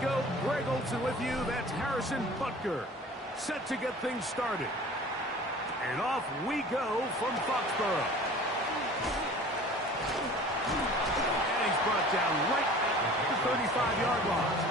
go. Greg Olson with you. That's Harrison Butker. Set to get things started. And off we go from Foxborough. And he's brought down right at the 35-yard line.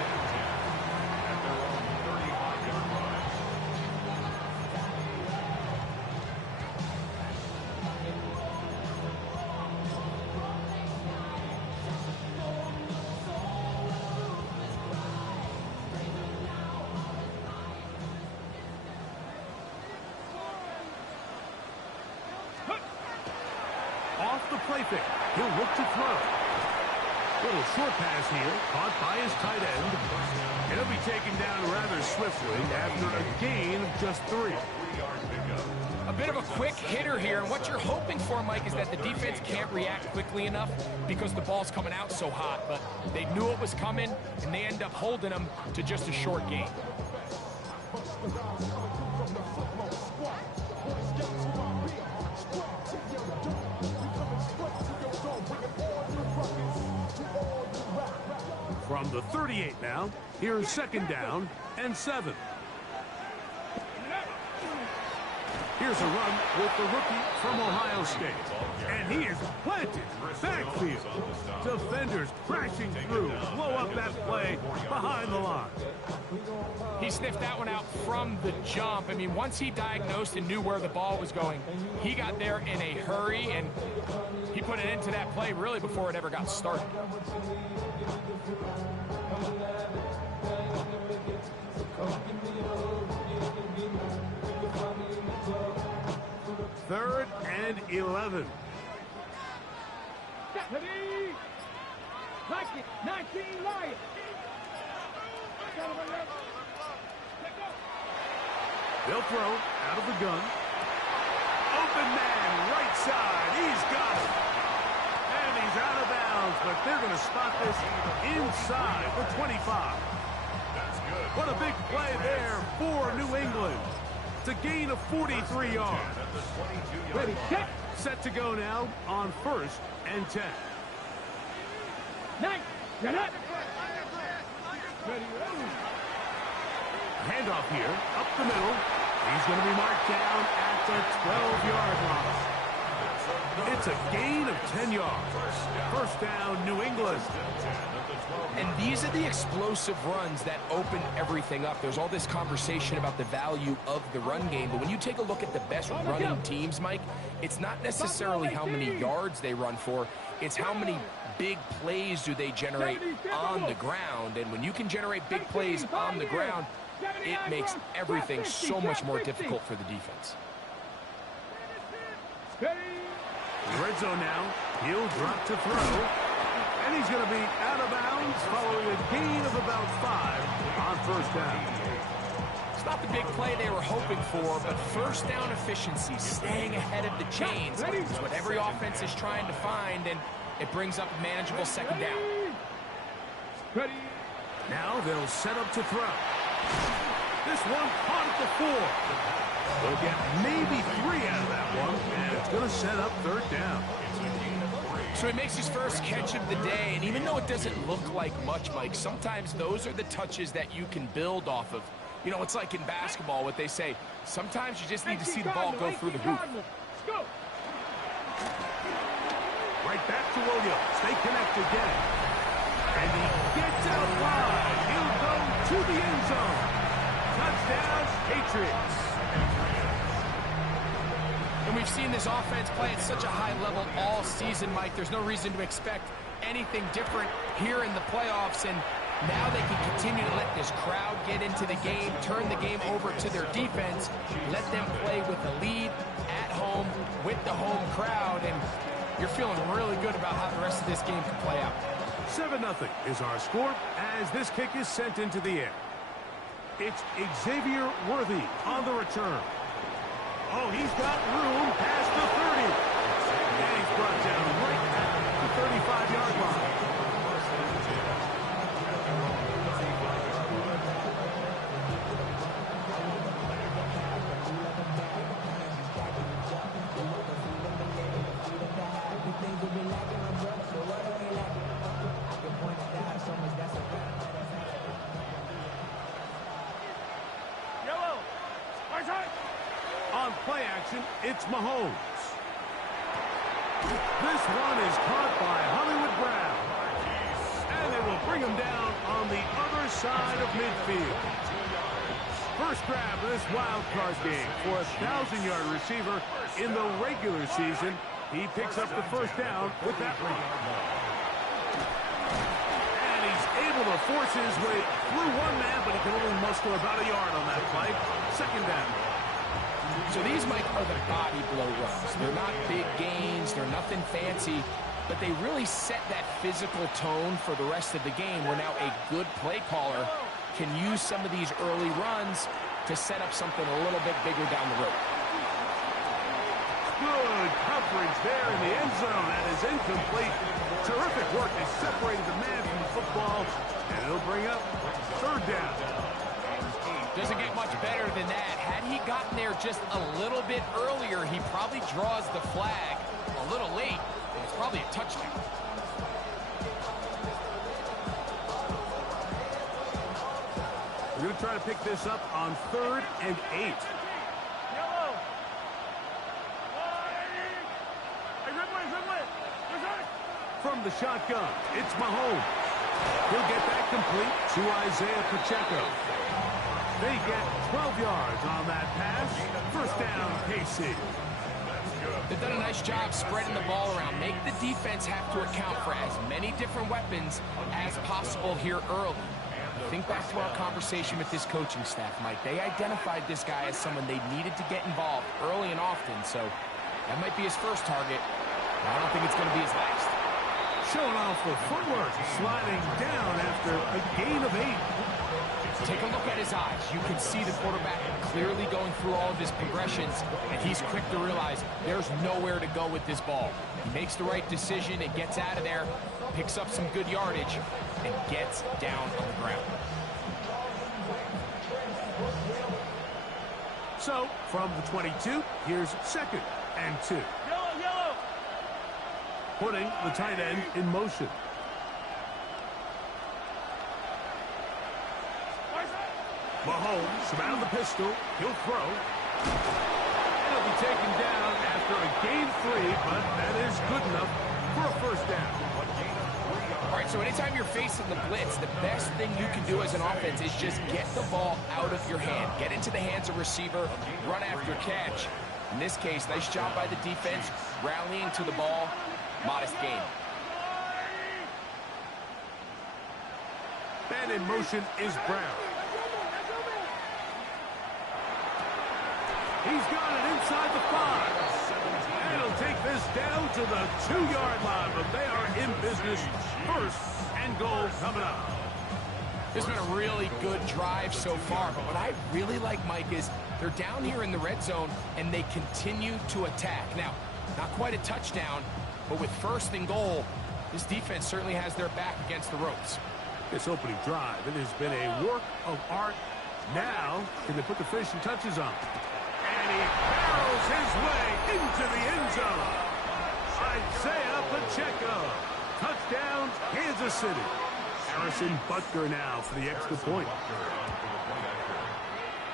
Off the play fake. He'll look to throw. Little short pass here, caught by his tight end. He'll be taken down rather swiftly after a gain of just 3. A bit of a quick hitter here, and what you're hoping for, Mike, is that the defense can't react quickly enough because the ball's coming out so hot, but they knew it was coming, and they end up holding them to just a short gain. From the 38 now, here's 2nd down and 7. Here's a run with the rookie from Ohio State. And he is planted backfield. Defenders crashing through. Blow up that play behind the line. He sniffed that one out from the jump. I mean, once he diagnosed and knew where the ball was going, he got there in a hurry, and he put an end to that play really before it ever got started. 3rd and 11. 19 Lions. They'll throw out of the gun. Open man, right side. He's got it. And he's out of bounds, but they're going to spot this inside the 25. That's good. What a big play there for New England. It's a gain of 43 yards. Ready, set to go now on 1st and 10. 9, get up. Handoff here, up the middle. He's going to be marked down at the 12-yard line. It's a gain of 10 yards. 1st down, New England. And these are the explosive runs that open everything up. There's all this conversation about the value of the run game, but when you take a look at the best running teams, Mike, it's not necessarily how many yards they run for, it's how many big plays do they generate on the ground. And when you can generate big plays on the ground, it makes everything so much more difficult for the defense. Red zone now. He'll drop to throw. And he's going to be out of bounds following a gain of about 5 on 1st down. It's not the big play they were hoping for, but 1st down efficiency, staying ahead of the chains, is what every offense is trying to find, and it brings up a manageable 2nd down. Now they'll set up to throw. This one caught at the 4. They'll get maybe 3 out of that one, and it's going to set up 3rd down. So he makes his first catch of the day, and even though it doesn't look like much, Mike, sometimes those are the touches that you can build off of. You know, it's like in basketball, what they say, sometimes you just need to see the ball go through the hoop. Right back to Williams. They connect again. And he gets out wide. He'll go to the end zone. Touchdown, Patriots. And we've seen this offense play at such a high level all season, Mike. There's no reason to expect anything different here in the playoffs. And now they can continue to let this crowd get into the game, turn the game over to their defense, let them play with the lead at home with the home crowd. And you're feeling really good about how the rest of this game can play out. 7-0 is our score as this kick is sent into the air. It's Xavier Worthy on the return. Oh, he's got room past the 30. And he's brought down right at the 35-yard line. play action, it's Mahomes. This one is caught by Hollywood Brown. And they will bring him down on the other side of midfield. First grab of this wild card game for a 1,000-yard receiver in the regular season. He picks up the first down with that run. And he's able to force his way through one man, but he can only muster about a yard on that play. Second down. So these, Mike, are the body blow runs. They're not big gains. They're nothing fancy. But they really set that physical tone for the rest of the game where now a good play caller can use some of these early runs to set up something a little bit bigger down the road. Good coverage there in the end zone. That is incomplete. Terrific work. They separated the man from the football, and it'll bring up third down. Doesn't get much better than that. Had he gotten there just a little bit earlier, he probably draws the flag a little late. It's probably a touchdown. We're going to try to pick this up on 3rd and 8. From the shotgun, it's Mahomes. He'll get that complete to Isaiah Pacheco. They get 12 yards on that pass. First down, KC. They've done a nice job spreading the ball around. Make the defense have to account for as many different weapons as possible here early. Think back to our conversation with this coaching staff, Mike. They identified this guy as someone they needed to get involved early and often, so that might be his first target. I don't think it's going to be his last. Showing off the footwork, sliding down after a gain of 8. Take a look at his eyes. You can see the quarterback clearly going through all of his progressions, and he's quick to realize there's nowhere to go with this ball. He makes the right decision and gets out of there, picks up some good yardage, and gets down on the ground. So, from the 22, here's 2nd and 2. Yellow. Putting the tight end in motion. Mahomes around the pistol. He'll throw. And he'll be taken down after a gain 3, but that is good enough for a first down. All right, so anytime you're facing the blitz, the best thing you can do as an offense is just get the ball out of your hand. Get into the hands of receiver, run after catch. In this case, nice job by the defense, rallying to the ball, modest gain. And in motion is Brown. He's got it inside the 5. And he'll take this down to the 2-yard line, but they are in business. First and goal coming up. This has been a really good drive so far, but what I really like, Mike, is they're down here in the red zone, and they continue to attack. Now, not quite a touchdown, but with first and goal, this defense certainly has their back against the ropes. This opening drive, it has been a work of art. Now, can they put the finishing touches on? And he barrels his way into the end zone. Isaiah Pacheco. Touchdown, Kansas City. Harrison Butker now for the extra point.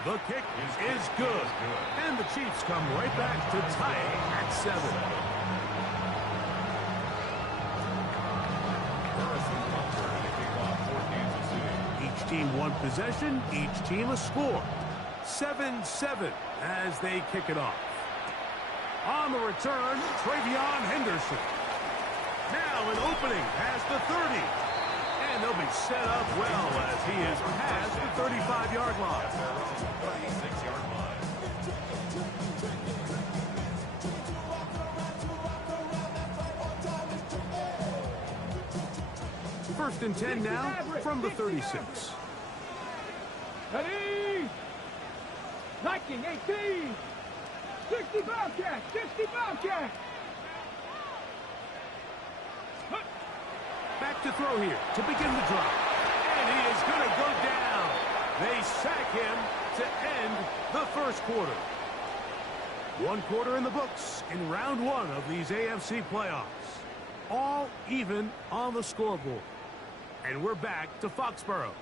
The kick is good. And the Chiefs come right back to tie it at 7. Each team one possession, each team a score. 7-7 as they kick it off. On the return, Travion Henderson. Now an opening past the 30. And they'll be set up well as he is past the 35-yard line. First and 10 now from the 36. Ready? 19-18. 60 Bobcat. 60 Bobcat. Back to throw here to begin the drive. And he is going to go down. They sack him to end the first quarter. 1 quarter in the books in round 1 of these AFC playoffs. All even on the scoreboard. And we're back to Foxborough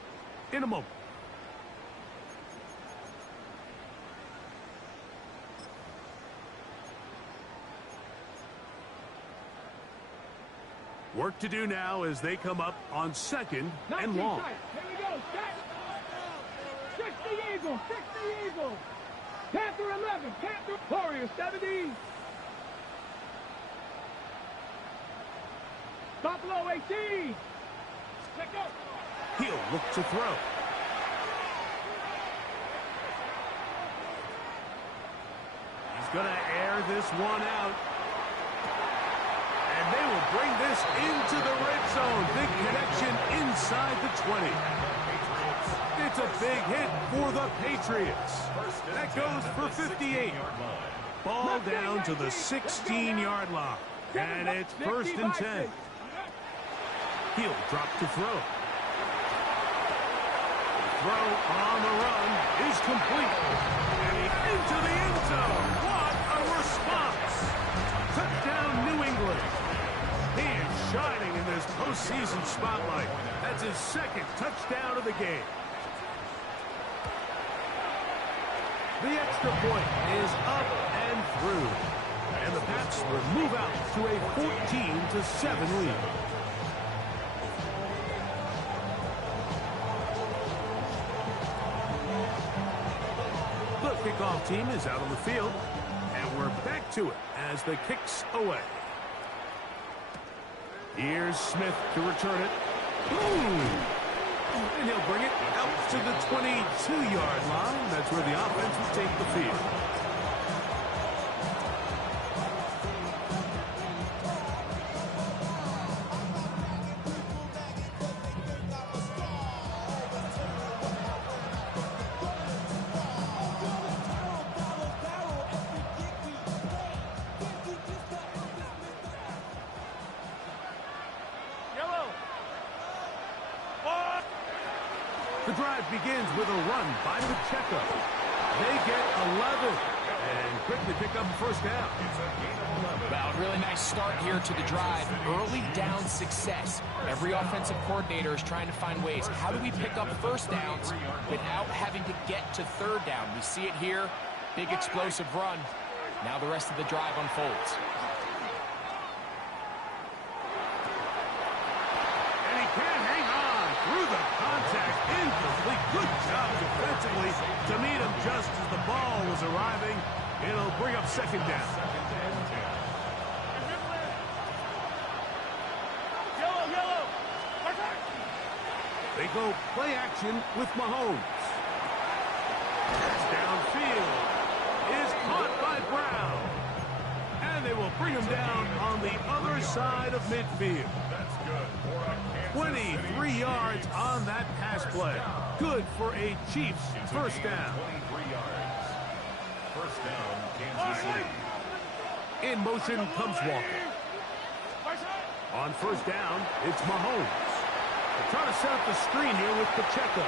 in a moment. Work to do now as they come up on 2nd and long. Here we go. Set. 60 Eagles. 60 Eagles. Panther 11. Panther. Warrior 70. Buffalo 18. Check out. He'll look to throw. He's going to air this one out. And they will bring this into the red zone. Big connection inside the 20. It's a big hit for the Patriots. That goes for 58. Ball down to the 16-yard line. And it's 1st and 10. He'll drop to throw. The throw on the run is complete. And he's into the end zone. What a response. Touchdown, New England. He is shining in this postseason spotlight. That's his 2nd touchdown of the game. The extra point is up and through. And the Pats will move out to a 14-7 lead. The kickoff team is out on the field. And we're back to it as the kick's away. Here's Smith to return it. Boom! And he'll bring it out to the 22-yard line. That's where the offense will take the field. The drive begins with a run by Pacheco. They get 11 and quickly pick up a 1st down. Well, really nice start here to the drive. Early down success. Every offensive coordinator is trying to find ways. How do we pick up 1st downs without having to get to 3rd down? We see it here. Big explosive run. Now the rest of the drive unfolds. And he can't hang on through the contact. Incomplete. Good job defensively to meet him just as the ball was arriving. It'll bring up 2nd down. Yellow. They go play action with Mahomes. Downfield is caught by Brown. And they will bring him down on the other side of midfield. 23 yards on that pass play. Good for a Chiefs 1st down. 1st down, Kansas City. In motion comes Walker. On 1st down, it's Mahomes. They're trying to set up the screen here with Pacheco.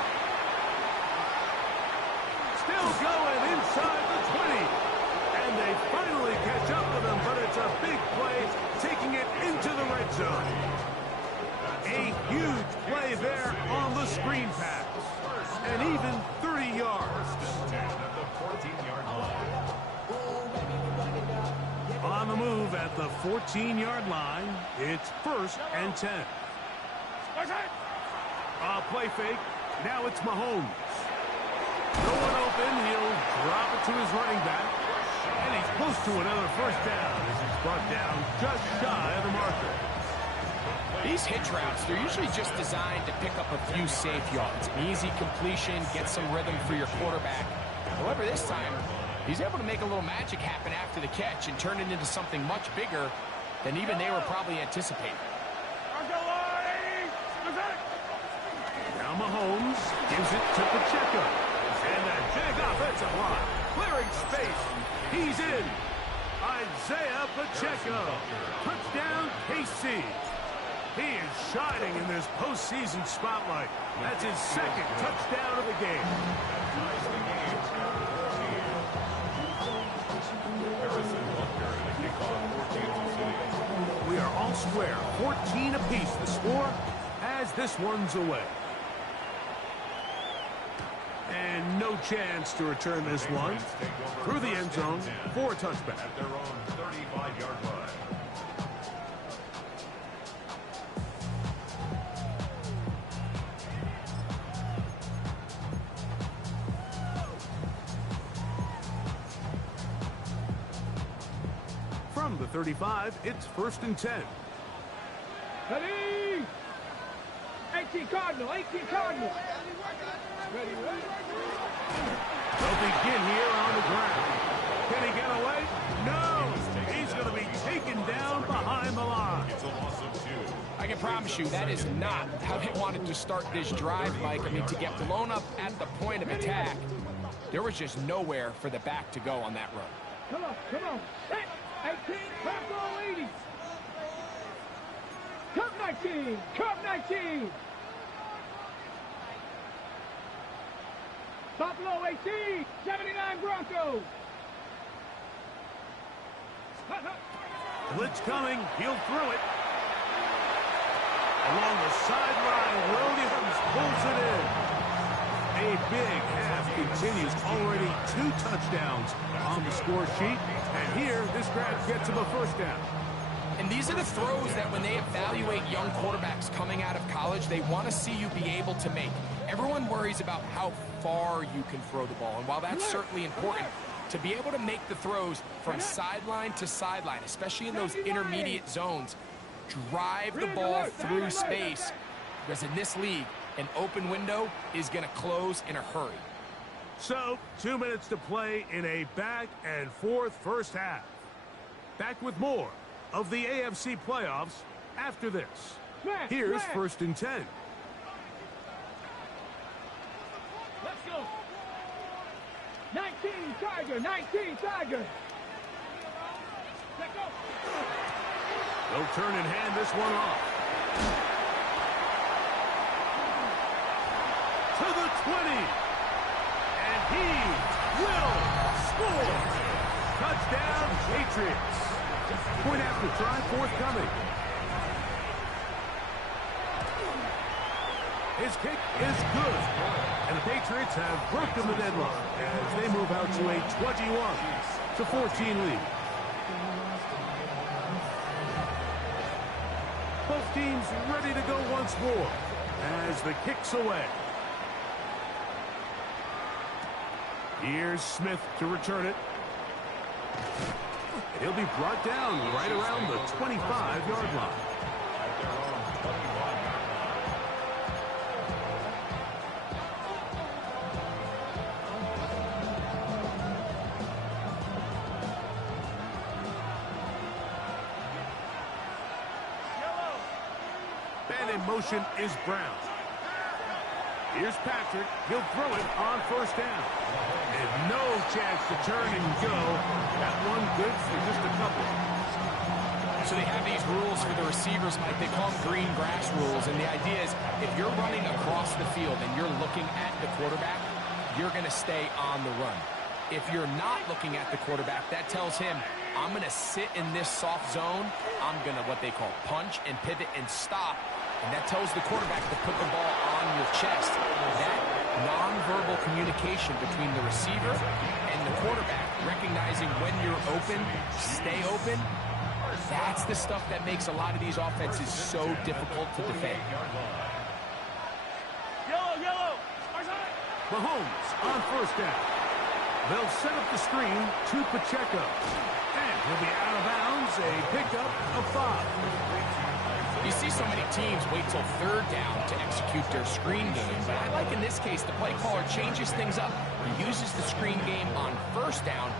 Still going inside the 20. And they finally catch up with him, but it's a big play, taking it into the red zone. A huge play there on the screen pass. And even 30 yards. On the move at the 14-yard line, it's 1st and 10. A play fake. Now it's Mahomes. No one open. He'll drop it to his running back. And he's close to another 1st down as he's brought down just shy of the marker. These hitch routes, they're usually just designed to pick up a few safe yards. An easy completion, get some rhythm for your quarterback. However, this time, he's able to make a little magic happen after the catch and turn it into something much bigger than even they were probably anticipating. Now Mahomes gives it to Pacheco. And that big offensive line clearing space. He's in. Isaiah Pacheco. Touchdown, KC. He is shining in this postseason spotlight. That's his 2nd touchdown of the game. We are all square. 14 apiece the score as this one's away. And no chance to return this one through the end zone for a touchback. At their own 35-yard line. From the 35, it's 1st and 10. Ready? 18 Cardinal, 18 Cardinal. Ready, ready. They'll begin here on the ground. Can he get away? No! He's going to be taken down behind the line. It's a loss of 2. I can promise you that is not how they wanted to start this drive, Mike. I mean, to get blown up at the point of attack, there was just nowhere for the back to go on that run. Come on, come on. 18, Buffalo 80. Cup 19, Cup 19. Buffalo 18, 79 Broncos. Blitz coming. He'll throw it. Along the sideline, Williams pulls it in. A big half continues. Already 2 touchdowns on the score sheet. And here, this grab gets him a 1st down. And these are the throws that when they evaluate young quarterbacks coming out of college, they want to see you be able to make. Everyone worries about how far you can throw the ball. And while that's certainly important, to be able to make the throws from sideline to sideline, especially in those intermediate zones, drive the ball through space, because in this league, an open window is going to close in a hurry. So, 2 minutes to play in a back-and-forth first half. Back with more of the AFC playoffs after this. Here's 1st and 10. Let's go. 19 Tiger, 19 Tiger. Let's go. They'll turn and hand this one off. To the 20. And he will score. Touchdown, Patriots. Point after try forthcoming. His kick is good. And the Patriots have broken the deadlock as they move out to a 21-14 lead. Both teams ready to go once more as the kick's away. Here's Smith to return it. He'll be brought down right around the 25-yard line. And in motion is Brown. Here's Patrick. He'll throw it on 1st down. And no chance to turn and go. That one good for just a couple. So they have these rules for the receivers, Mike. They call them green grass rules. And the idea is if you're running across the field and you're looking at the quarterback, you're going to stay on the run. If you're not looking at the quarterback, that tells him, I'm going to sit in this soft zone. I'm going to what they call punch and pivot and stop. And that tells the quarterback to put the ball on your chest. That nonverbal communication between the receiver and the quarterback, recognizing when you're open, stay open, that's the stuff that makes a lot of these offenses so difficult to defend. Yellow. Mahomes on 1st down. They'll set up the screen to Pacheco. And he'll be out of bounds, a pickup of 5. You see so many teams wait till 3rd down to execute their screen game, but I like in this case the play caller changes things up. He uses the screen game on 1st down,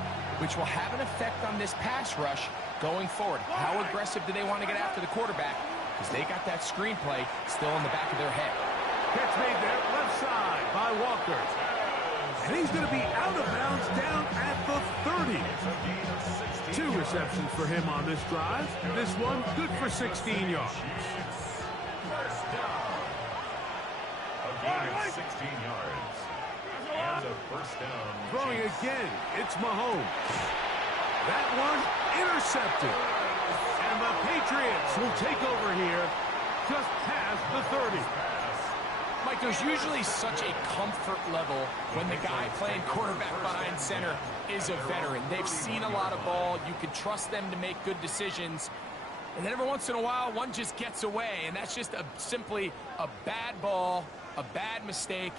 which will have an effect on this pass rush going forward. How aggressive do they want to get after the quarterback? Because they got that screen play still in the back of their head. Catch made there, left side by Walker. And he's going to be out of bounds down at the 30. 2 receptions for him on this drive. This one good for 16 yards. A gain of 16 yards. And a 1st down. Throwing again, it's Mahomes. That one intercepted. And the Patriots will take over here just past the 30. Mike, there's usually such a comfort level when the guy playing quarterback behind center is a veteran. They've seen a lot of ball. You can trust them to make good decisions. And then every once in a while, one just gets away. And that's just simply a bad ball, a bad mistake.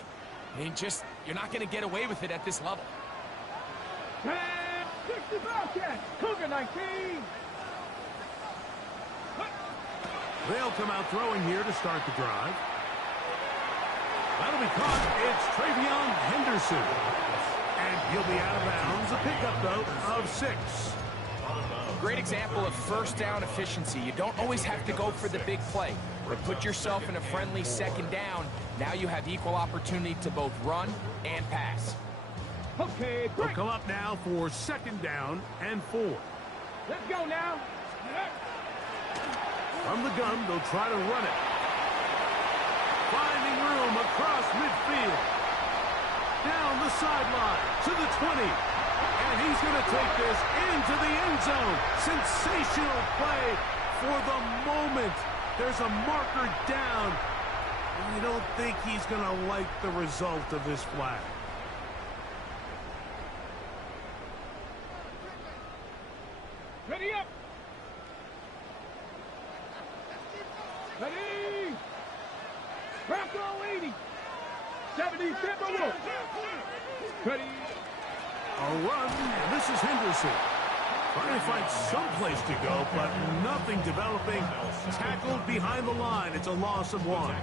And you're not going to get away with it at this level. 60 Bobcats, Cougar 19. They'll come out throwing here to start the drive. That'll be caught. It's Travion Henderson. And he'll be out of bounds. A pickup, though, of 6. Great example of first down efficiency. You don't always have to go for the big play, but put yourself in a friendly second down. Now you have equal opportunity to both run and pass. Okay, They'll break. come up now for second down and 4. Let's go now. From the gun, they'll try to run it. Finding room across midfield. Down the sideline to the 20. And he's going to take this into the end zone. Sensational play for the moment. There's a marker down. I don't think he's going to like the result of this flag. Ready up. Ready. Bronco 80. 70 Timberwolves. Ready. A run, and this is Henderson. Trying to find some place to go, but nothing developing. Tackled behind the line. It's a loss of 1.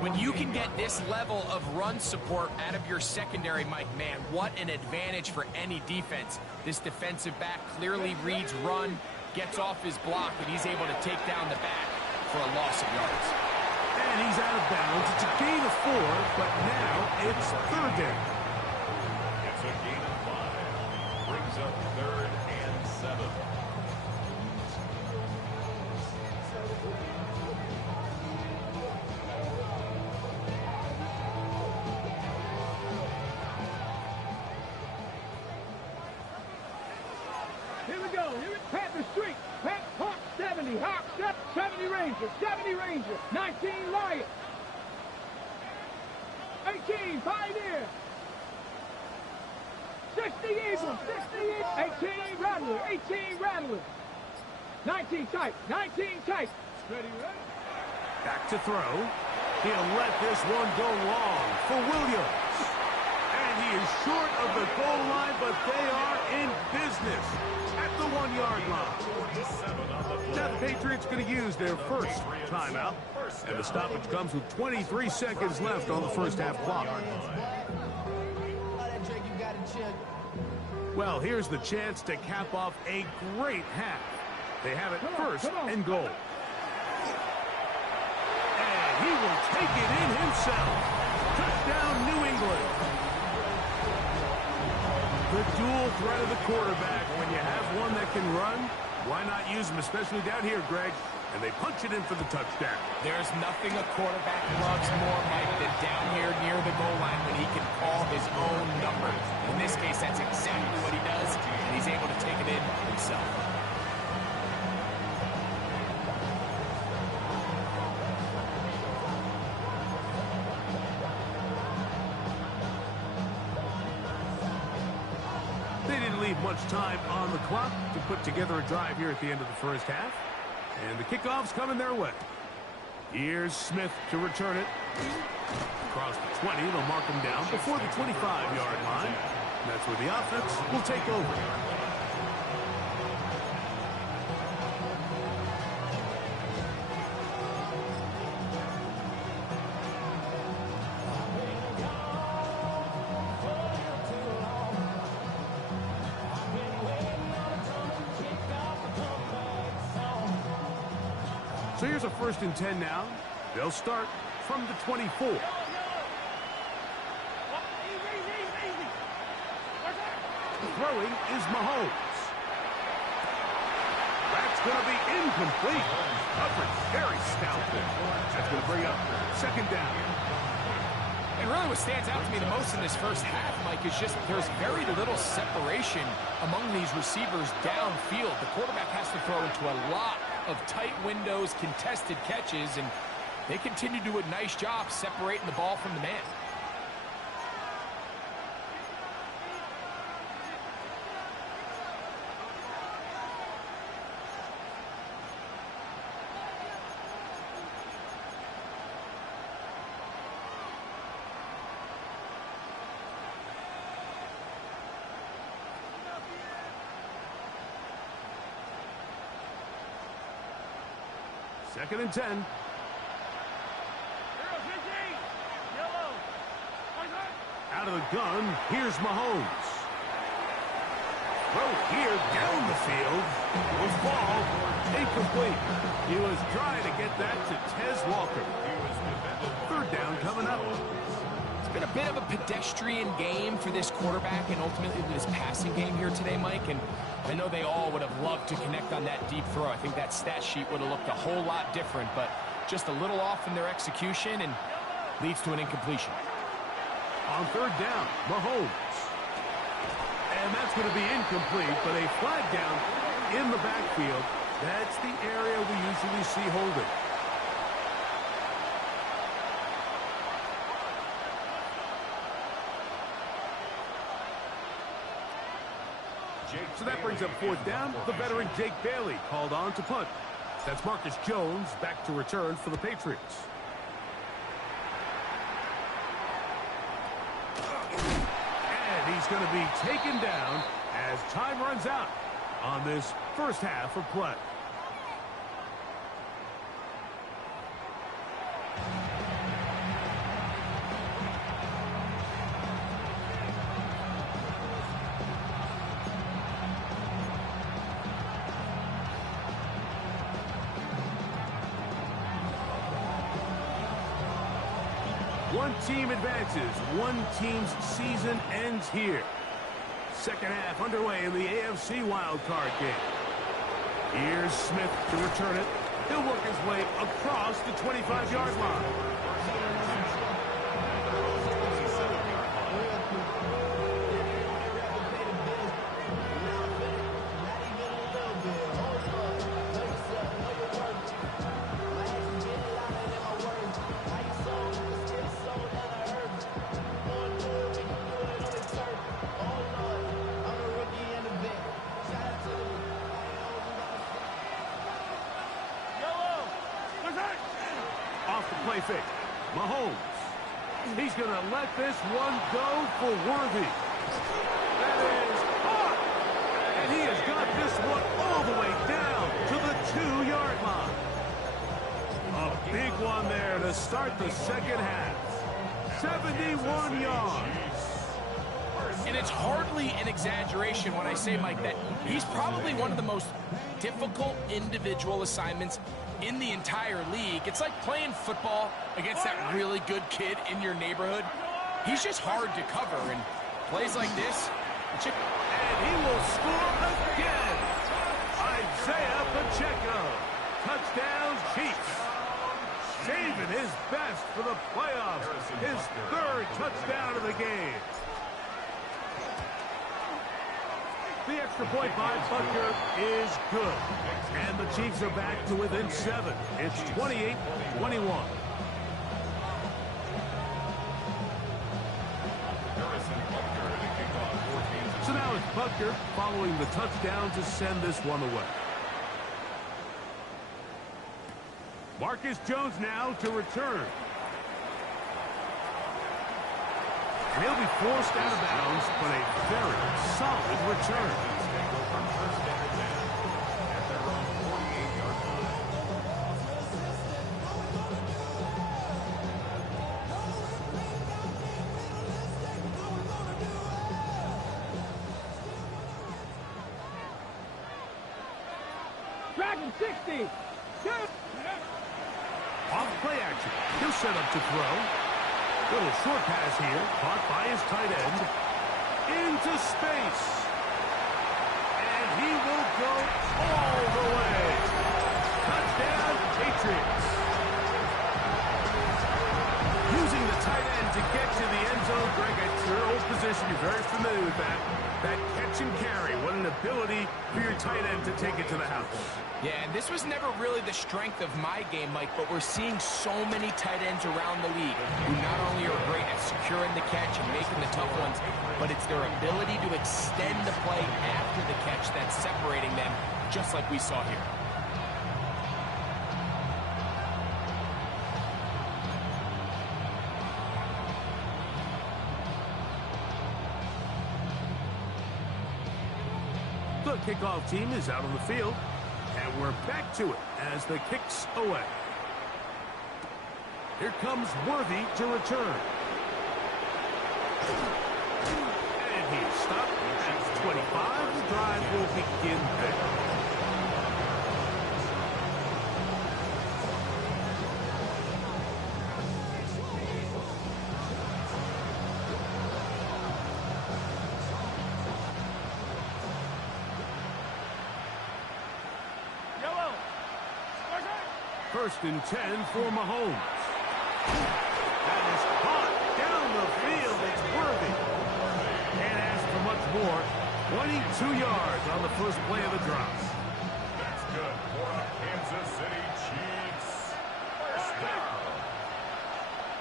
When you can get this level of run support out of your secondary, Mike, man, what an advantage for any defense. This defensive back clearly reads run, gets off his block, and he's able to take down the back for a loss of yards. And he's out of bounds. It's a gain of 4, but now it's third down. It's a gain of 5. Brings up 3rd and 7. Here we go. Here it Panther Street. Hawk 70. Hawk 70 Ranger. 70 Ranger. 19 Lion. 18 Pioneer. 60 Eagle. 60 Eagle. 18 Rattler. 18 Rattler. 19 Type. 19 Type. Ready, ready. Back to throw. He'll let this one go long for Williams. And he is short of the goal line, but they are in business at the 1-yard line. Now the Patriots going to use their first timeout. And the stoppage comes with 23 seconds left on the first half clock. Well, here's the chance to cap off a great half. They have it first and goal. And he will take it in himself. Touchdown, New England. The dual threat of the quarterback. When you have one that can run, why not use him, especially down here, Greg? And they punch it in for the touchdown. There's nothing a quarterback loves more, Mike, than down here near the goal line when he can call his own number. In this case, that's exactly what he does, and he's able to take it in himself. They didn't leave much time on the clock to put together a drive here at the end of the first half. And the kickoff's coming their way. Here's Smith to return it. Across the 20, they'll mark him down before the 25-yard line. And that's where the offense will take over. So here's a 1st and 10 now. They'll start from the 24. Throwing is Mahomes. That's going to be incomplete. Coverage very stout there. That's going to bring up second down. And really what stands out to me the most in this first half, Mike, is just there's very little separation among these receivers downfield. The quarterback has to throw into a lot of tight windows, contested catches, and they continue to do a nice job separating the ball from the man. 2nd and 10. Out of the gun, here's Mahomes. Throw here down the field. Will fall. Incomplete. He was trying to get that to Tez Walker. 3rd down coming up. It's been a bit of a pedestrian game for this quarterback and ultimately this passing game here today, Mike. And I know they all would have loved to connect on that deep throw. I think that stat sheet would have looked a whole lot different, but just a little off in their execution and leads to an incompletion. On 3rd down, Mahomes. And that's going to be incomplete, but a flag down in the backfield. That's the area we usually see holding. So that brings up 4th down. The veteran Jake Bailey called on to punt. That's Marcus Jones back to return for the Patriots. And he's going to be taken down as time runs out on this first half of play. One team advances. One team's season ends here. 2nd half underway in the AFC wildcard game. Here's Smith to return it. He'll work his way across the 25-yard line. Off the play fake. Mahomes. He's going to let this one go for Worthy. That is caught. And he has got this one all the way down to the 2-yard line. A big one there to start the 2nd half. 71 yards. And it's hardly an exaggeration when I say, Mike, that he's probably one of the most difficult individual assignments in the entire league. It's like playing football against that really good kid in your neighborhood. He's just hard to cover, and plays like this. And he will score again. Isaiah Pacheco. Touchdown, Chiefs. Saving his best for the playoffs. His 3rd touchdown of the game. The extra point by Butker is good. And the Chiefs are back to within 7. It's 28-21. So now it's Butker following the touchdown to send this one away. Marcus Jones now to return. And he'll be forced out of bounds, but a very solid return. Dragon 60. Off play action. He'll set up to throw. Little short pass here. Caught by his tight end. Into space. And he will go all the way. Touchdown, Patriots. Using the tight end to get to the end zone. Greg, at your old position, you're very familiar with that. That catch and carry. What an ability for your tight end to take it to the house. Yeah, and this was never really the strength of my game, Mike, but we're seeing so many tight ends around the league who not only are great at securing the catch and making the tough ones, but it's their ability to extend the play after the catch that's separating them, just like we saw here. The kickoff team is out on the field. And we're back to it as the kick's away. Here comes Worthy to return. And he's stopped at 25. The drive will begin there. First and 10 for Mahomes. That is caught down the field. It's Worthy. Can't ask for much more. 22 yards on the first play of the drop. That's good for a Kansas City Chiefs. First down.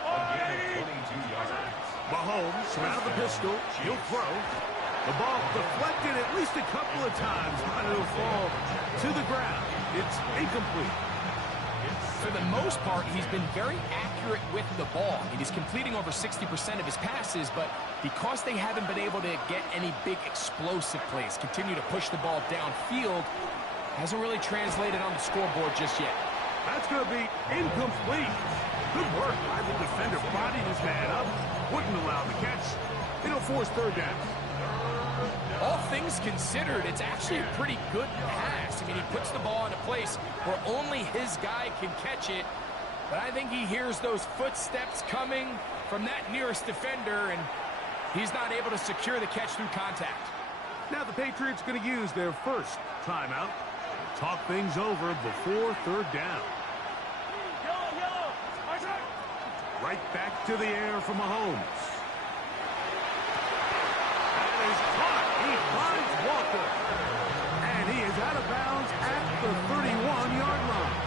A gain of 22 yards. Mahomes from out of the pistol. He'll throw. The ball deflected at least a couple of times, but it'll fall to the ground. It's incomplete. For the most part, he's been very accurate with the ball. I mean, he's completing over 60% of his passes, but because they haven't been able to get any big explosive plays, continue to push the ball downfield, hasn't really translated on the scoreboard just yet. That's going to be incomplete. Good work by the defender. Bodied his man up. Wouldn't allow the catch. It'll force third down. All things considered, it's actually a pretty good pass. I mean, he puts the ball in a place where only his guy can catch it. But I think he hears those footsteps coming from that nearest defender, and he's not able to secure the catch through contact. Now the Patriots going to use their first timeout. Talk things over before third down. Right back to the air for Mahomes. That is caught. He finds Walker. And he is out of bounds at the 31-yard line.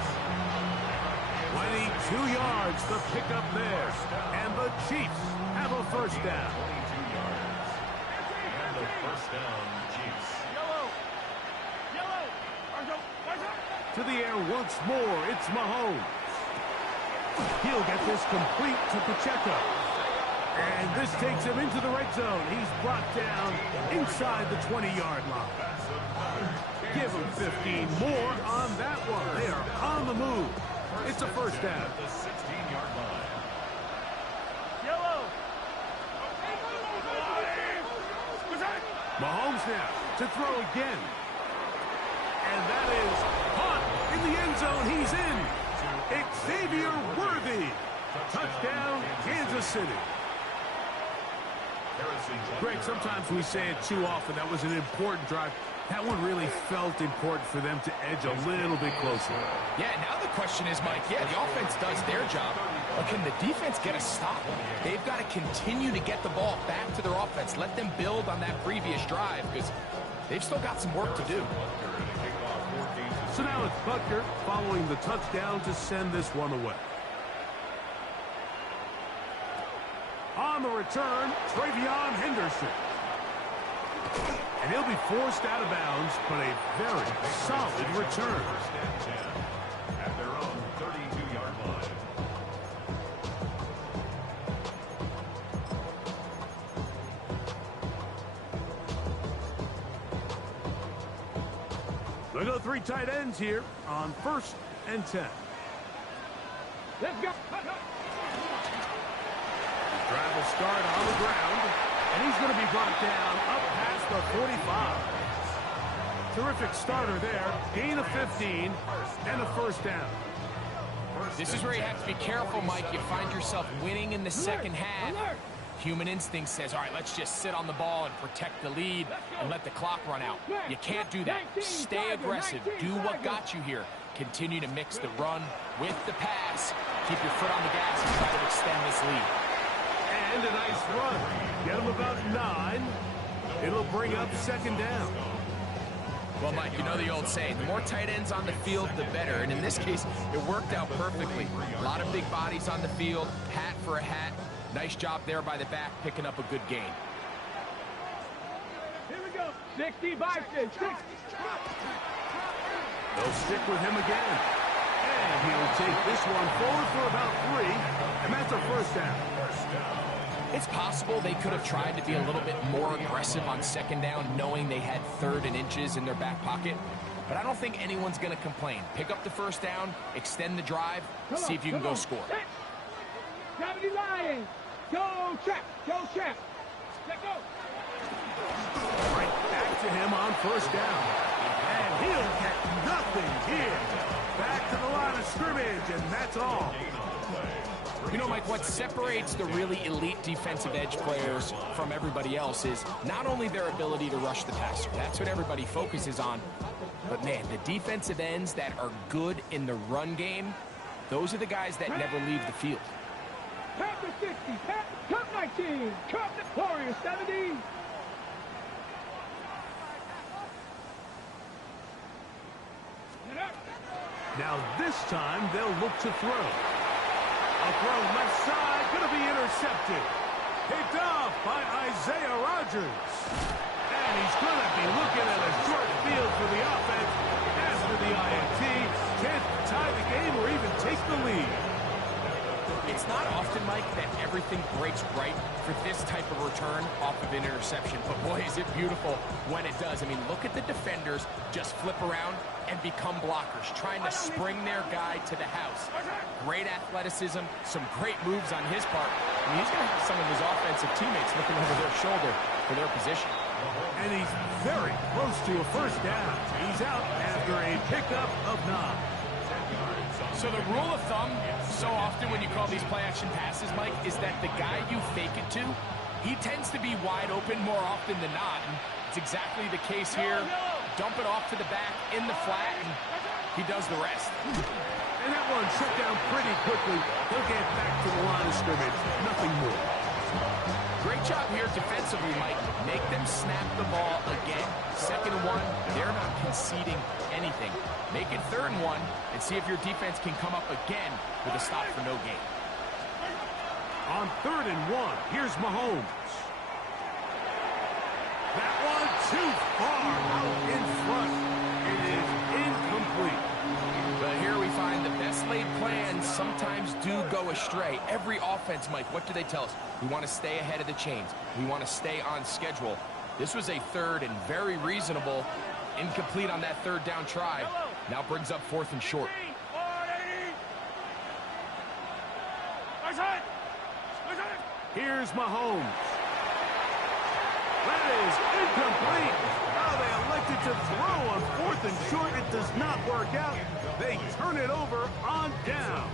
22 yards to pick up there. And the Chiefs have a first down. 22 yards. And the first down, Chiefs. To the air once more. It's Mahomes. He'll get this complete to Pacheco. And this takes him into the red zone. He's brought down inside the 20-yard line. Give him 15 more on that one. They are on the move. It's a first down. The 16-yard line. Mahomes now to throw again. And that is caught in the end zone. He's in. Xavier Worthy. Touchdown, Kansas City. Greg, sometimes we say it too often. That was an important drive. That one really felt important for them to edge a little bit closer. Yeah, now the question is, Mike, yeah, the offense does their job, but can the defense get a stop? They've got to continue to get the ball back to their offense. Let them build on that previous drive, because they've still got some work to do. So now it's Butker following the touchdown to send this one away. On the return, Travion Henderson. And he'll be forced out of bounds, but a very solid return. At their own 32-yard line. They go three tight ends here on 1st and 10. Let's go. Drive will start on the ground, and he's going to be brought down up past the 45. Terrific starter there. Gain of 15 and a first down. This is where you have to be careful, Mike. You find yourself winning in the second half. Human instinct says, all right, let's just sit on the ball and protect the lead and let the clock run out. You can't do that. Stay aggressive. Do what got you here. Continue to mix the run with the pass. Keep your foot on the gas and try to extend this lead. And a nice run. Get him about 9. It'll bring up second down. Well, Mike, you know the old saying, the more tight ends on the field, the better. And in this case, it worked out perfectly. A lot of big bodies on the field, hat for a hat. Nice job there by the back, picking up a good gain. Here we go. 60 by 6. They'll stick with him again. And he'll take this one forward for about 3. And that's a first down. It's possible they could have tried to be a little bit more aggressive on second down, knowing they had 3rd and inches in their back pocket. but I don't think anyone's going to complain. Pick up the first down, extend the drive, see if you can go score. Gravity Lions. Go trap. Go trap. Let go. Right back to him on first down. And he'll get nothing here. Back to the line of scrimmage, and that's all. You know, Mike, what separates the really elite defensive edge players from everybody else is not only their ability to rush the passer. That's what everybody focuses on. But, man, the defensive ends that are good in the run game, those are the guys that never leave the field. Panther 60. Cup 19. Cup Warriors 70. Now this time they'll look to throw. A throw left side, going to be intercepted. Picked off by Isaiah Rodgers. And he's going to be looking at a short field for the offense after the INT. Can't tie the game or even take the lead. It's not often, Mike, that everything breaks right for this type of return off of an interception. But, boy, is it beautiful when it does. I mean, look at the defenders just flip around and become blockers, trying to spring their guy to the house. Great athleticism, some great moves on his part. I mean, he's going to have some of his offensive teammates looking over their shoulder for their position. And he's very close to a first down. He's out after a pickup of 9. So the rule of thumb, so often when you call these play-action passes, Mike, is that the guy you fake it to, he tends to be wide open more often than not. And it's exactly the case here. Dump it off to the back in the flat, and he does the rest. And that one shut down pretty quickly. He'll get back to the line of scrimmage. Nothing more. Great job here defensively, Mike. Make them snap the ball again. 2nd and 1, they're not conceding anything. Make it 3rd and 1, and see if your defense can come up again with a stop for no gain. On 3rd and 1, here's Mahomes. That one too far out in front. It is incomplete. But here we find the best laid plans sometimes do go astray. Every offense, Mike, what do they tell us? We want to stay ahead of the chains. We want to stay on schedule. This was a 3rd and very reasonable. Incomplete on that 3rd down try. Now brings up 4th and short. Here's Mahomes. That is incomplete. Now they elected to throw on 4th and short. It does not work out. They turn it over on down.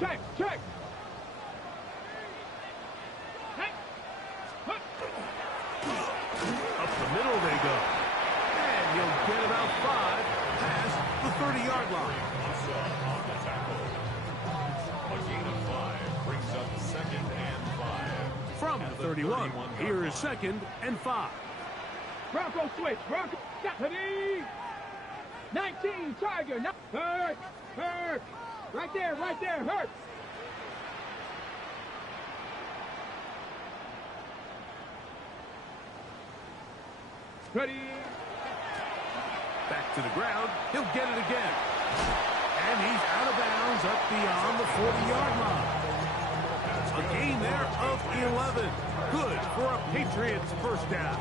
Check. Up the middle they go. And he'll get about 5 past the 30-yard line. On the tackle. A gain of 5 brings up 2nd and 5. From the 31, here is 2nd and 5. Bronco switch. Bronco. Ready. 19. Tiger. Hurt. Right there. Hurt. Ready. Back to the ground. He'll get it again. And he's out of bounds up beyond the 40-yard line. A gain there of 11. Good for a Patriots first down.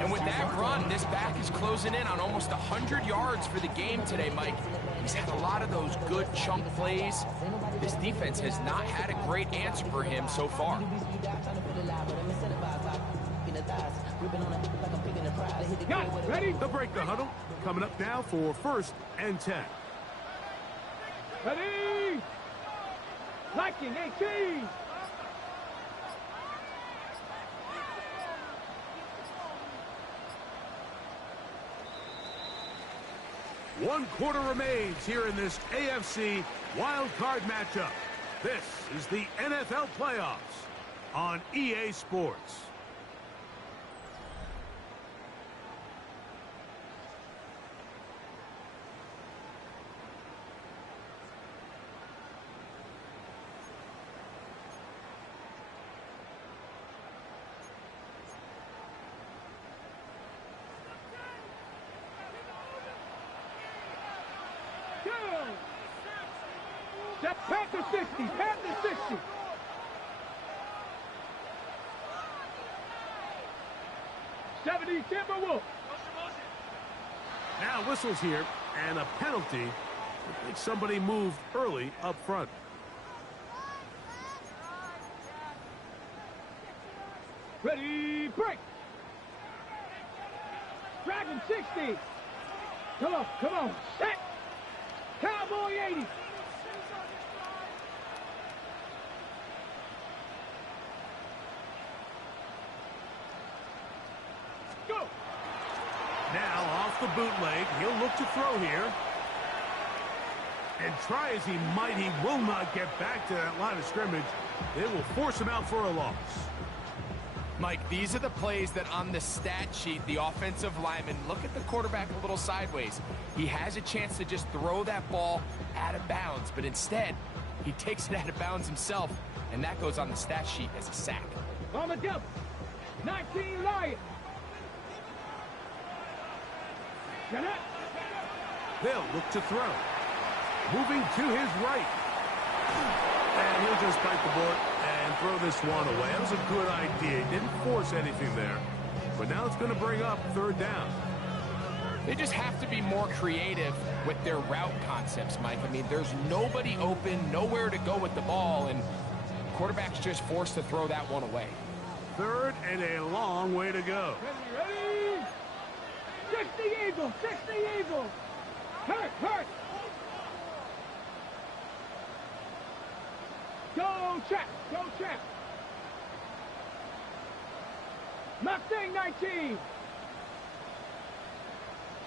And with that run, this back is closing in on almost 100 yards for the game today, Mike. He's had a lot of those good chunk plays. This defense has not had a great answer for him so far. Ready. They'll break the huddle. Coming up now for 1st and 10. Ready. Liking 18. One quarter remains here in this AFC wild card matchup. This is the NFL playoffs on EA Sports. Panther 60. 70 Timberwolves. Now whistles here, and a penalty. I think somebody moved early up front. Ready, break. Dragon 60. Come on, set. Cowboy 80. Go. Now off the bootleg, he'll look to throw here. And try as he might, he will not get back to that line of scrimmage. They will force him out for a loss. Mike, these are the plays that on the stat sheet, the offensive lineman, look at the quarterback a little sideways. He has a chance to just throw that ball out of bounds, but instead, he takes it out of bounds himself, and that goes on the stat sheet as a sack. On the double. 19 Lions. They'll look to throw. Moving to his right. And he'll just bite the bullet and throw this one away. That was a good idea. He didn't force anything there. But now it's going to bring up third down. They just have to be more creative with their route concepts, Mike. I mean, there's nobody open, nowhere to go with the ball, and quarterback's just forced to throw that one away. Third and a long way to go. Ready. 60 Eagles, 60 Eagles. Hurt. Go check. Mustang 19.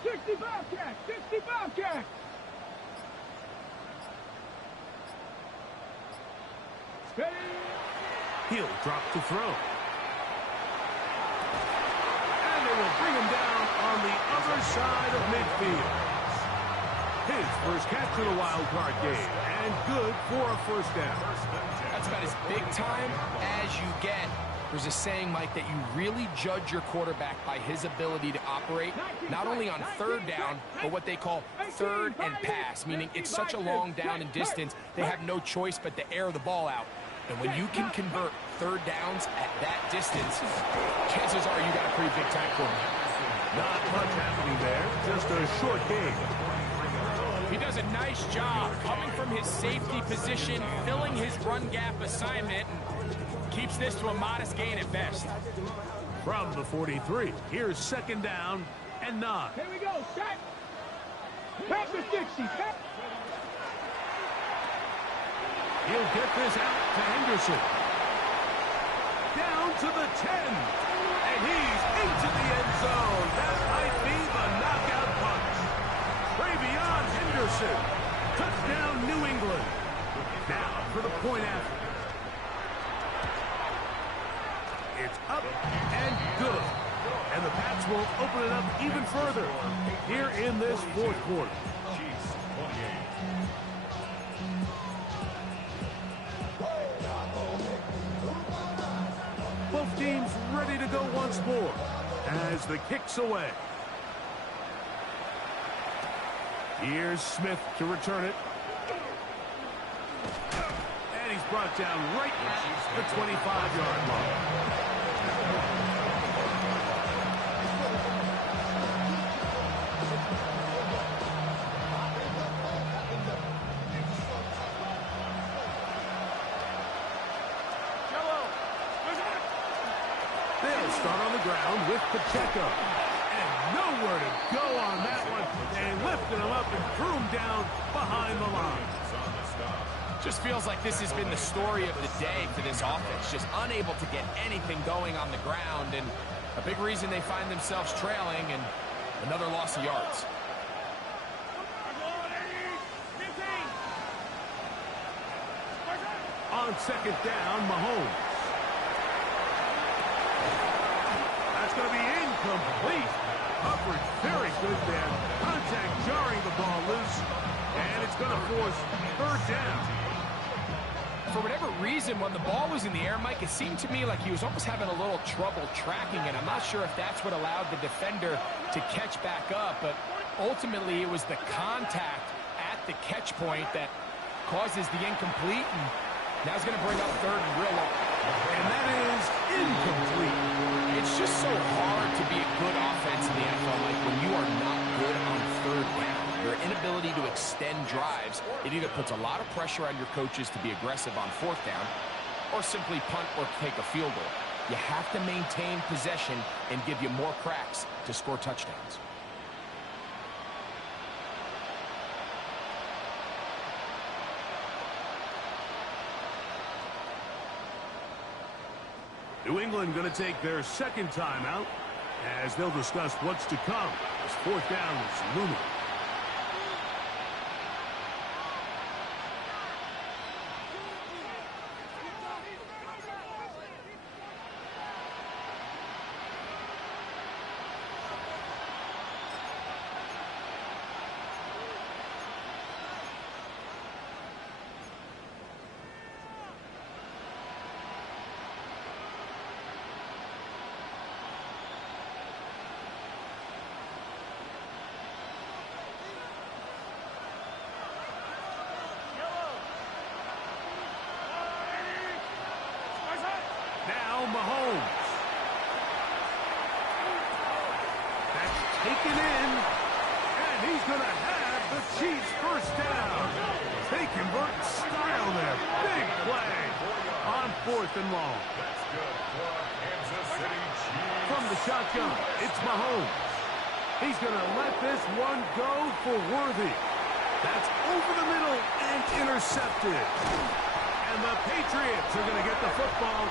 60 Bobcats. Ready. He'll drop to throw. And they will bring him down on the other side of midfield. His first catch of the wild card game, and good for a first down. That's about as big time as you get. There's a saying, Mike, that you really judge your quarterback by his ability to operate, not only on third down, but what they call third and pass, meaning it's such a long down and distance, they have no choice but to air the ball out. And when you can convert third downs at that distance, chances are you got a pretty big time quarterback. Not much happening there, just a short game. He does a nice job coming from his safety position, filling his run gap assignment, and keeps this to a modest gain at best. From the 43, here's second down and 9. Here we go, set. Packer 60. He'll get this out to Henderson. Down to the 10. And he's into the end zone. That might be the knockout punch. Travion Henderson. Touchdown, New England. Now for the point after. It's up and good. And the Pats will open it up even further here in this fourth quarter. Both teams ready to go once more as the kick's away. Here's Smith to return it. And he's brought down right at the 25-yard line. They'll start on the ground with Pacheco. And nowhere to go on that one. They lifted him up and threw him down behind the line. Just feels like this has been the story of the day for this offense. Just unable to get anything going on the ground. And a big reason they find themselves trailing and another loss of yards. On second down, Mahomes. That's going to be incomplete. Coverage very good there. Contact jarring the ball loose. And it's going to force third down. For whatever reason, when the ball was in the air, Mike, it seemed to me like he was almost having a little trouble tracking it. I'm not sure if that's what allowed the defender to catch back up, but ultimately it was the contact at the catch point that causes the incomplete, and now he's going to bring up third and real long. And that is incomplete. It's just so hard to be a It either puts a lot of pressure on your coaches to be aggressive on fourth down or simply punt or take a field goal. You have to maintain possession and give you more cracks to score touchdowns. New England going to take their second timeout as they'll discuss what's to come as fourth down is looming. Mahomes. That's taken in, and he's going to have the Chiefs first down. They convert in style there. Big play on fourth and long. That's good for Kansas City Chiefs. From the shotgun, it's Mahomes. He's going to let this one go for Worthy. That's over the middle and intercepted. And the Patriots are going to get the football,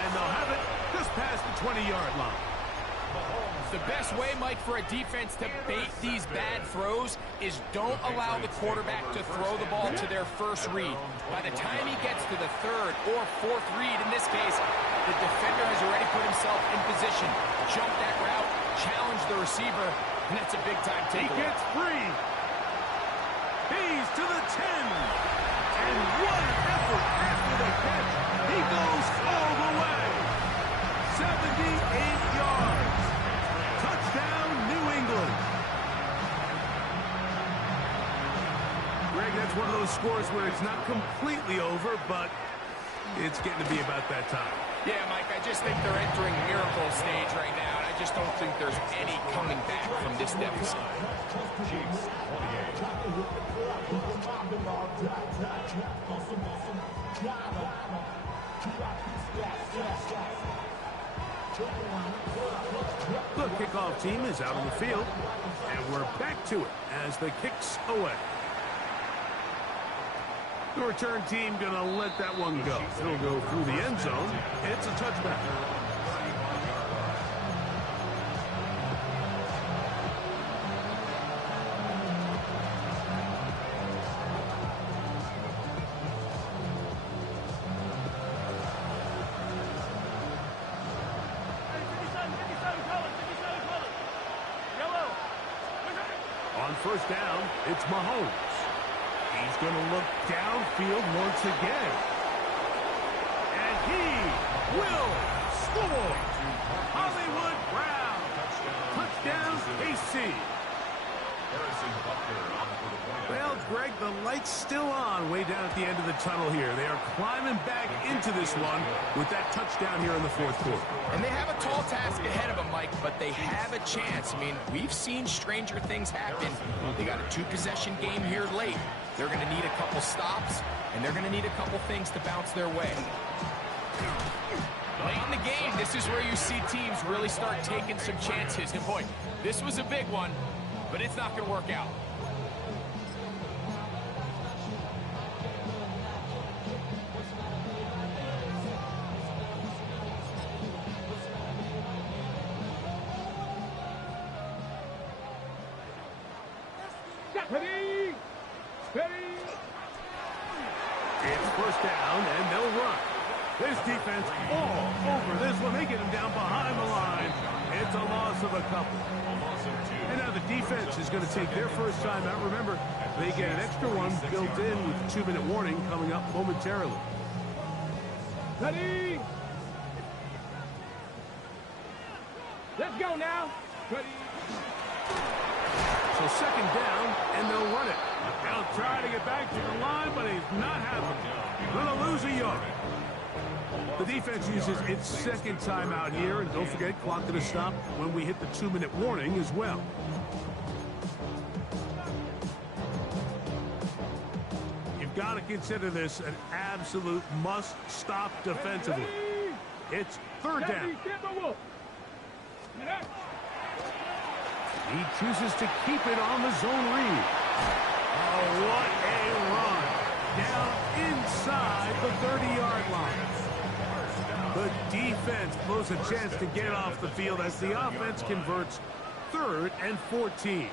and they'll have it just past the 20-yard line. The best way, Mike, for a defense to bait these bad throws is don't allow the quarterback to throw the ball to their first read. By the time he gets to the third or fourth read, in this case, the defender has already put himself in position, jump that route, challenge the receiver, and that's a big-time takeaway. He gets free. He's to the 10. And what an effort after the catch. He goes all the way. 78 yards. Touchdown, New England. Greg, that's one of those scores where it's not completely over, but it's getting to be about that time. Yeah, Mike, I just think they're entering miracle stage right now, and I just don't think there's any coming back from this deficit. Chiefs 28. The kickoff team is out on the field, and we're back to it as the kick's away. The return team going to let that one go. It'll go through the end zone. It's a touchback. On first down, it's Mahomes. He's going to look downfield once again. And he will score. Hollywood Brown. Touchdown, KC. Well, Greg, the light's still on way down at the end of the tunnel here. They are climbing back into this one with that touchdown here in the fourth quarter. And they have a tall task ahead of them, Mike, but they have a chance. I mean, we've seen stranger things happen. They got a two-possession game here late. They're going to need a couple stops, and they're going to need a couple things to bounce their way. Late in the game, this is where you see teams really start taking some chances. And boy, this was a big one, but it's not going to work out. Steady! Steady! It's first down, and they'll run. This defense all over this one. They get him down behind the line. It's a loss of a couple. And now the defense is going to take their first time out. Remember, they get an extra one built in with a 2-minute warning coming up momentarily. Ready? Let's go now. Ready? So second down, and they'll run it. They'll try to get back to the line, but he's not happening. Going to lose a yard. The defense uses its second timeout here, and don't forget, clock to stop when we hit the 2-minute warning as well. consider this an absolute must-stop defensively. It's third down. He chooses to keep it on the zone read. Oh, what a run. Down inside the 30-yard line. The defense blows a chance to get off the field as the offense converts 3rd and 14.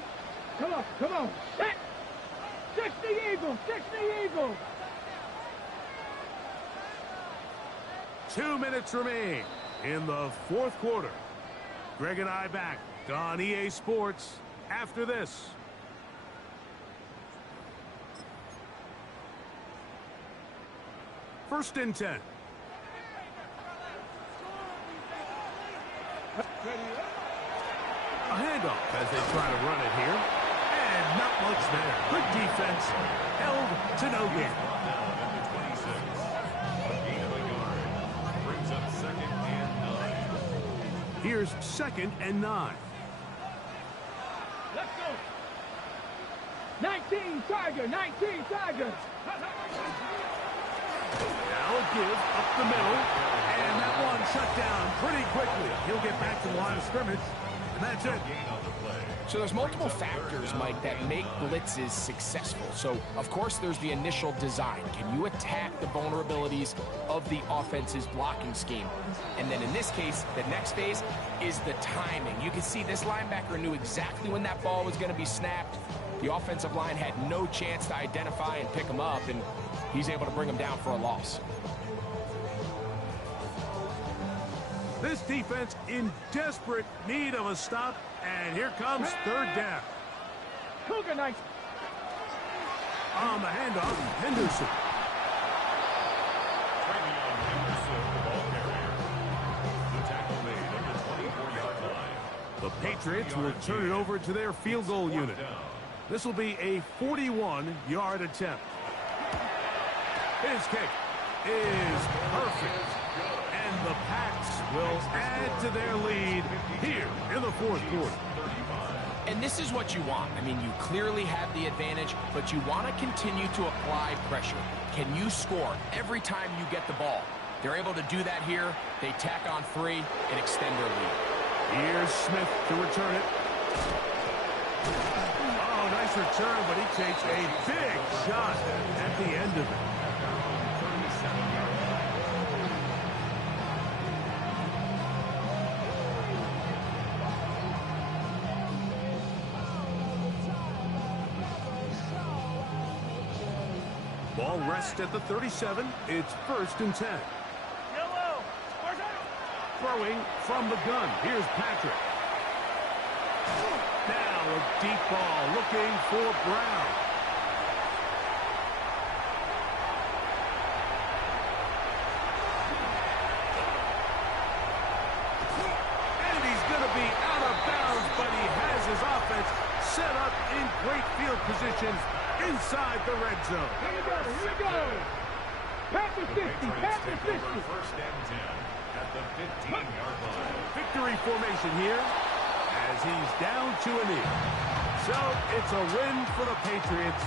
Come on, come on. Set. 60 Eagles, 60 Eagles. 2 minutes remain in the 4th quarter. Greg and I back on EA Sports after this. First and 10. A handoff as they try to run it here. And not much there. Good defense. Held to no gain. Brings up 2nd and 9. Here's 2nd and 9. Let's go. 19 Tiger, 19 Tiger. Now a give up the middle. And that one shut down pretty quickly. He'll get back to the line of scrimmage. And that's it. So there's multiple factors, Mike, that make blitzes successful. So, of course, there's the initial design. Can you attack the vulnerabilities of the offense's blocking scheme? And then in this case, the next phase is the timing. You can see this linebacker knew exactly when that ball was going to be snapped. The offensive line had no chance to identify and pick him up, and he's able to bring him down for a loss. This defense in desperate need of a stop, and here comes 3rd down. Cougar Knight. On the handoff, Henderson. Travion Henderson, the ball carrier. The tackle made at the 24-yard line. The Patriots will turn it over to their field goal unit. This will be a 41-yard attempt. His kick is perfect. And the Pats will add to their lead here in the 4th quarter. And this is what you want. I mean, you clearly have the advantage, but you want to continue to apply pressure. Can you score every time you get the ball? They're able to do that here. They tack on 3 and extend their lead. Here's Smith to return it. Oh, nice return, but he takes a big shot at the end of it. Ball rests at the 37. It's 1st and 10. Throwing from the gun. Here's Patrick. Now a deep ball looking for Brown. And he's going to be out of bounds, but he has his offense set up in great field positions inside the red zone. Here we go, here we go. Patriots 50, Patriots 50. 1st and 10 at the 15-yard line. Victory formation here as he's down to a knee. So it's a win for the Patriots.